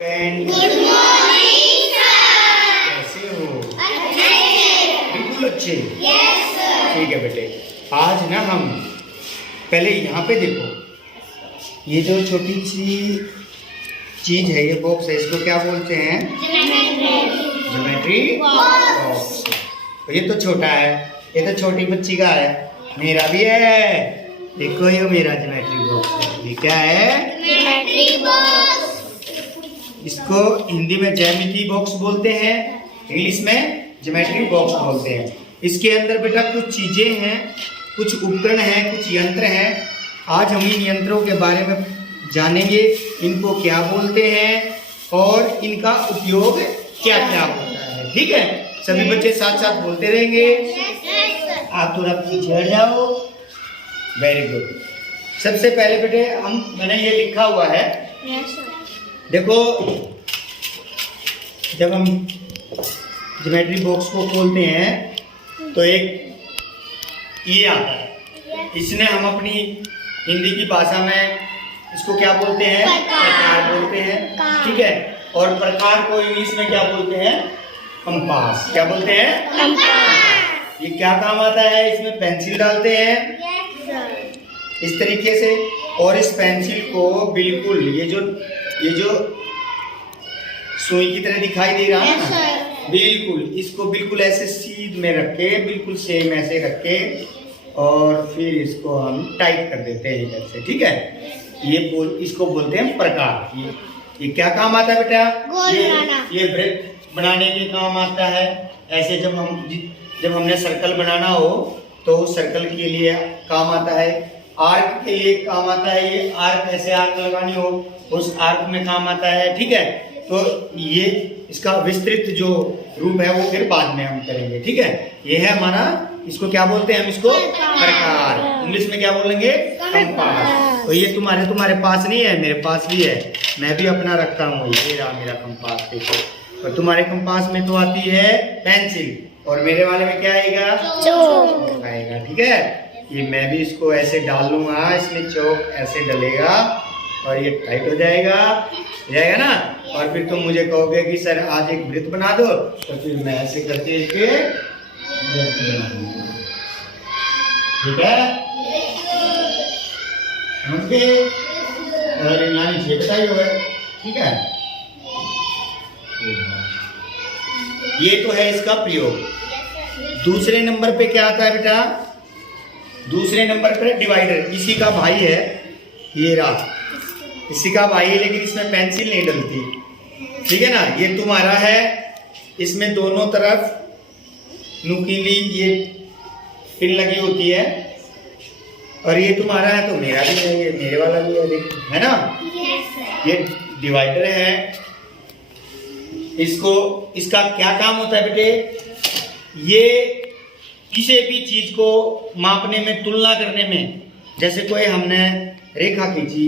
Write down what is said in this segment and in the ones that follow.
Good morning sir. कैसे हो? बिल्कुल अच्छे। Yes sir. ठीक है बेटे, आज ना हम पहले यहाँ पे देखो, ये जो छोटी सी चीज है, ये बॉक्स है, इसको क्या बोलते हैं? Geometry box. ये तो छोटा है, ये तो छोटी बच्ची का है, मेरा भी है। देखो ये मेरा ज्योमेट्री बॉक्स है। ये क्या है? Geometry box. इसको हिंदी में ज्यामिति बॉक्स बोलते हैं, इंग्लिश में ज्योमेट्री बॉक्स बोलते हैं। इसके अंदर बेटा कुछ चीजें हैं, कुछ उपकरण हैं, कुछ यंत्र हैं। आज हम इन यंत्रों के बारे में जानेंगे, इनको क्या बोलते हैं और इनका उपयोग क्या क्या होता है। ठीक है, सभी बच्चे साथ साथ बोलते रहेंगे। आप थोड़ा पीछे हट जाओ। Very good. सबसे पहले बेटे मैंने ये लिखा हुआ है, देखो, जब हम ज्योमेट्री बॉक्स को खोलते हैं तो एक ये आता है, इसने हम अपनी हिंदी की भाषा में इसको क्या बोलते हैं? प्रकार बोलते हैं। ठीक है, और प्रकार को इंग्लिश में क्या बोलते हैं? कंपास। क्या बोलते हैं? कंपास। ये क्या काम आता है? इसमें पेंसिल डालते हैं इस तरीके से, और इस पेंसिल को बिल्कुल ये जो सुई की तरह दिखाई दे रहा है ना, बिल्कुल इसको बिल्कुल ऐसे सीध में रख के, बिल्कुल सेम ऐसे रख के, और फिर इसको हम टाइट कर देते हैं इधर से। ठीक है, इसको बोलते हैं प्रकार। ये क्या काम आता है बेटा? ये वृत्त बनाने के काम आता है। ऐसे जब हमने सर्कल बनाना हो तो उस सर्कल के लिए काम आता है। आर्क के लिए काम आता है, ये आर्क ऐसे आर्क लगानी हो उस आर्क में काम आता है। ठीक है, तो ये इसका विस्तृत जो रूप है वो फिर बाद में हम करेंगे। ठीक है, ये है हमारा, इसको क्या बोलते हैं? हम इसको प्रकार। इंग्लिश में क्या बोलेंगे? कंपास। तो ये तुम्हारे पास नहीं है, मेरे पास भी है, मैं भी अपना रखता हूँ। ये रहा मेरा कंपास। देखो, और तुम्हारे कंपास में तो आती है पेंसिल, और मेरे वाले में क्या आएगा? चौक आएगा। ठीक है, ये मैं भी इसको ऐसे डाल लूंगा, इसमें चौक ऐसे डलेगा और ये टाइट हो जाएगा ना। और फिर तुम मुझे कहोगे कि सर आज एक वृत्त बना दो, तो फिर मैं ऐसे करके इसके वृत्त बना दूंगा। ठीक है, समझ गए? और नानी छे बताई हो। ठीक है, ये तो है इसका प्रयोग। दूसरे नंबर पे क्या आता है बेटा? दूसरे नंबर पे डिवाइडर। इसी का भाई है ये रहा, इसी का भाई है, लेकिन इसमें पेंसिल नहीं डलती। ठीक है ना, ये तुम्हारा है, इसमें दोनों तरफ नुकीली ये पिन लगी होती है, और ये तुम्हारा है तो मेरा भी है, ये मेरे वाला भी है, देखो, है ना। ये डिवाइडर है। इसका क्या काम होता है बेटे? ये किसी भी चीज को मापने में, तुलना करने में, जैसे कोई हमने रेखा खींची,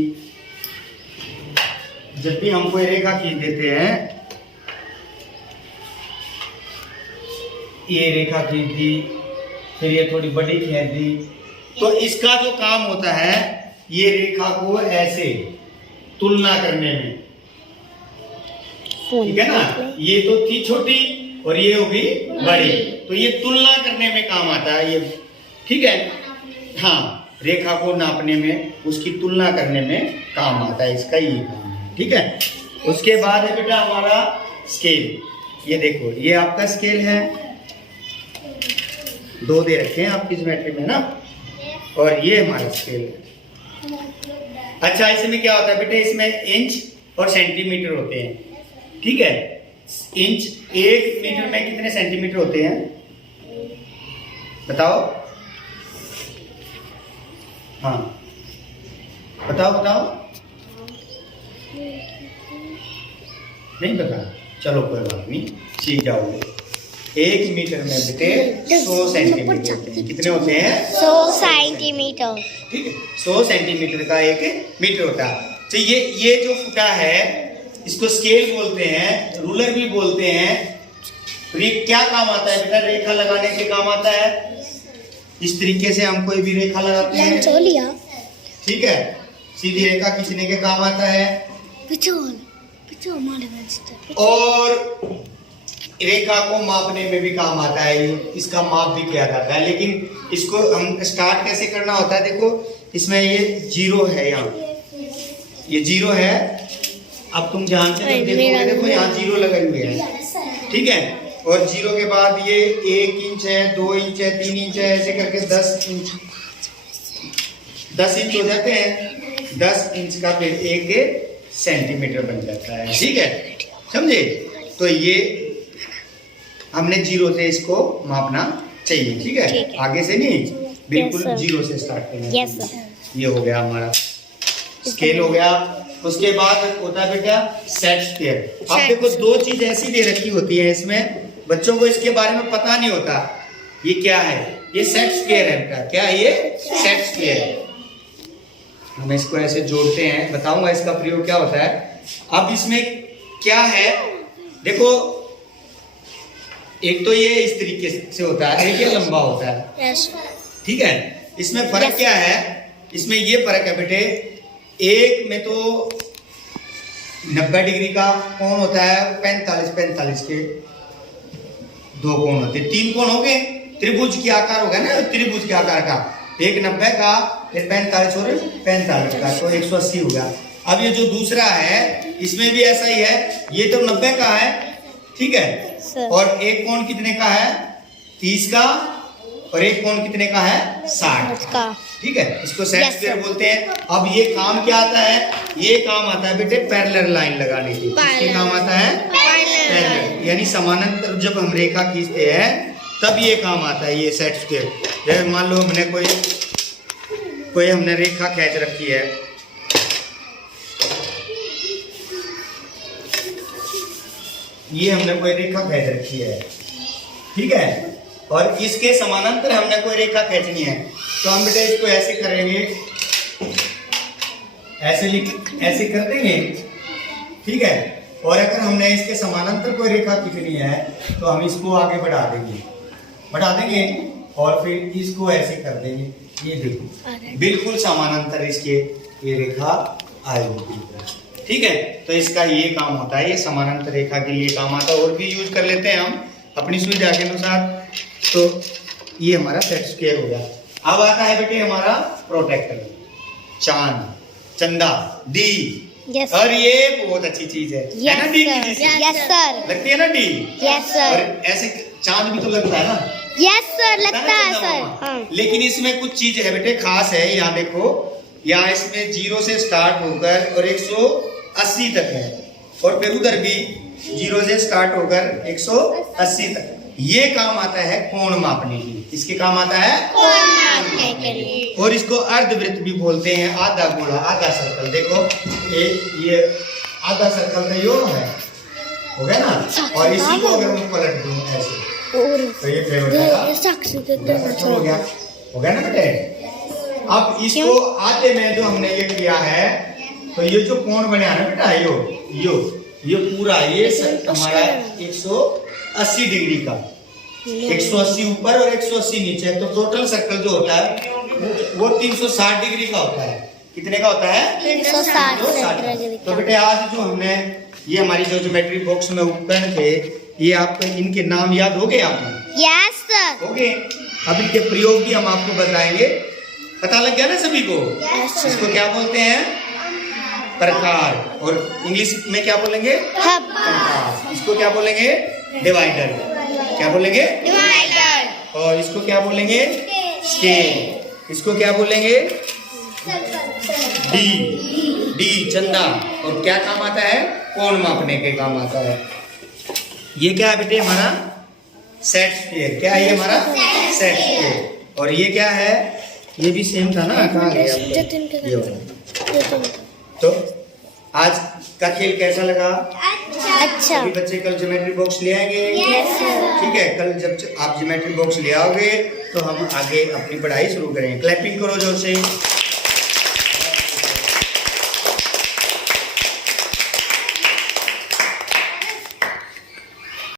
जब भी हम कोई रेखा खींच देते हैं, ये रेखा खींच दी, फिर ये थोड़ी बड़ी खींच दी, तो इसका जो काम होता है ये रेखा को ऐसे तुलना करने में। ठीक है ना, ये तो थी छोटी और ये होगी बड़ी, तो ये तुलना करने में काम आता है ये। ठीक है, हाँ, रेखा को नापने में, उसकी तुलना करने में काम आता है, इसका ये काम है। ठीक है, उसके बाद है बेटा हमारा स्केल। ये देखो, ये आपका स्केल है, दो दे रखे हैं आपकी ज्योमेट्री में ना, और ये हमारा स्केल है। अच्छा, इसमें क्या होता है बेटे? इसमें इंच और सेंटीमीटर होते हैं। ठीक है, इंच, 1 मीटर में कितने सेंटीमीटर होते हैं बताओ? हाँ, बताओ। नहीं पता? चलो कोई बात नहीं, सीख जाओगे। 1 मीटर में बेटे 100 सेंटीमीटर होते हैं। कितने होते हैं? 100 सेंटीमीटर। ठीक है, 100 सेंटीमीटर का 1 मीटर होता है। तो ये जो फुटा है, इसको स्केल बोलते हैं, रूलर भी बोलते हैं। ये क्या काम आता है बेटा? रेखा लगाने के काम आता है। इस तरीके से हम कोई भी रेखा लगाते हैं। ठीक है, सीधी रेखा खींचने के काम आता है। और रेखा को मापने में भी काम आता है, इसका माप भी किया जाता है। लेकिन इसको हम स्टार्ट कैसे करना होता है, देखो इसमें ये जीरो है, यहाँ ये जीरो है। अब तुम ध्यान से जब देखोगे, देखो यहाँ जीरो लगे हुए हैं, ठीक है। और जीरो के बाद ये 1 इंच है, 2 इंच है, 3 इंच है, ऐसे करके 10 इंच हो जाते हैं। 10 इंच का फिर 1 सेंटीमीटर बन जाता है, ठीक है, समझे। तो ये हमने जीरो से इसको मापना चाहिए, ठीक है, आगे से नहीं, बिल्कुल जीरो से स्टार्ट करना। ये हो गया हमारा स्केल हो गया। उसके बाद होता है बेटा सेट स्क्वायर। अब देखो दो चीज ऐसी दे रखी होती है इसमें, बच्चों को इसके बारे में पता नहीं होता ये क्या है। ये सेट स्क्वायर है बेटा, क्या है ये? सेट स्क्वायर है। हम इसको ऐसे जोड़ते हैं, बताऊंगा इसका प्रयोग क्या होता है। अब इसमें क्या है देखो, एक तो ये इस तरीके से होता है, एक ये लंबा होता है, ठीक है। इसमें फर्क क्या है, इसमें ये फर्क है बेटे, एक में तो 90 डिग्री का कोण होता है, 45 के दो कोण होते हैं, 3 कोण हो गए, त्रिभुज के आकार हो गया ना, त्रिभुज के आकार का, एक 90 का, फिर 45 और 45 का, तो 180 हो गया। अब ये जो दूसरा है इसमें भी ऐसा ही है, ये तो 90 का है, ठीक है, और एक कोण कितने का है? 30 का, और एक कोण कितने का है? 60 का, ठीक है। इसको सेट स्क्वायर बोलते हैं। अब ये काम क्या आता है? ये काम आता है बेटे पैरेलल लाइन लगाने की। किसके काम आता है? पैरेलल, यानी समानांतर जब हम रेखा खींचते हैं तब ये काम आता है, ये सेट स्क्वायर। जैसे मान लो हमने कोई हमने रेखा खींच रखी है, ये हमने कोई रेखा खींच रखी है, ठीक है, और इसके समानांतर हमने कोई रेखा खींचनी है, तो हम बेटा इसको ऐसे करेंगे, ऐसे कर देंगे, ठीक है। और अगर हमने इसके समानांतर कोई रेखा खींचनी है तो हम इसको आगे बढ़ा देंगे और फिर इसको ऐसे कर देंगे। ये देखो बिल्कुल समानांतर इसके ये रेखा आएगी, ठीक है। तो इसका ये काम होता है, ये समानांतर रेखा के लिए काम आता है, और भी यूज कर लेते हैं हम अपनी सुविधा के अनुसार। तो ये हमारा सेट स्क्वायर हो गया। अब आता है बेटे हमारा प्रोटेक्टर, चांद, चंदा, डी। Yes, और ये बहुत अच्छी चीज है ना डी? Yes sir, लगती है ना डी? Yes sir, और ऐसे चांद भी तो लगता है ना? Yes sir, लगता है सर। हाँ। लेकिन इसमें कुछ चीज है बेटे खास है, यहाँ देखो, यहाँ इसमें 0 से स्टार्ट होकर और 180 तक है, और फिर उधर भी 0 से स्टार्ट होकर 180 तक। ये काम आता है कोण मापने की। इसके काम आता है कोण मापने के लिए। और इसको अर्धवृत्त भी बोलते हैं, आधा गोला, आधा सर्कल। देखो ये आधा सर्कल का योग है, हो गया ना। और इसी को अगर मैं पलट दूं ऐसे, तो ये हो गया ना बेटे। अब इसको आधे में जो हमने ये किया है, तो ये जो कोण बना ना बेटा, ये पूरा ये हमारा 180 डिग्री का, 180 ऊपर और 180 नीचे, तो टोटल सर्कल जो होता है वो 360 डिग्री का होता है। कितने का होता है? 360। तो बेटे आज जो हमने ये हमारी जो ज्योमेट्री बॉक्स में उपकरण थे, ये आपको इनके नाम याद हो गए आपको? Yes sir, हो गए। अब इनके प्रयोग भी हम आपको बताएंगे, पता लग गया ना सभी को? इसको क्या बोलते हैं? प्रकार। और इंग्लिश में क्या बोलेंगे? प्रकार। इसको क्या बोलेंगे? डिवाइडर। क्या बोलेंगे? डिवाइडर। और इसको क्या बोलेंगे? स्केल। इसको क्या बोलेंगे? डी चंदा। और क्या काम आता है? कोण मापने के काम आता है। ये क्या है बेटे? हमारा सेट स्क्वायर। क्या है ये हमारा? Set square. और ये क्या है? ये भी सेम था ना, कहाँ गया? ये वाला। तो आज का खेल कैसा लगा? अच्छा। अभी बच्चे कल ज्योमेट्री बॉक्स ले आएंगे, ठीक है। कल जब आप ज्योमेट्री बॉक्स ले आओगे तो हम आगे अपनी पढ़ाई शुरू करेंगे। क्लैपिंग करो जोर से।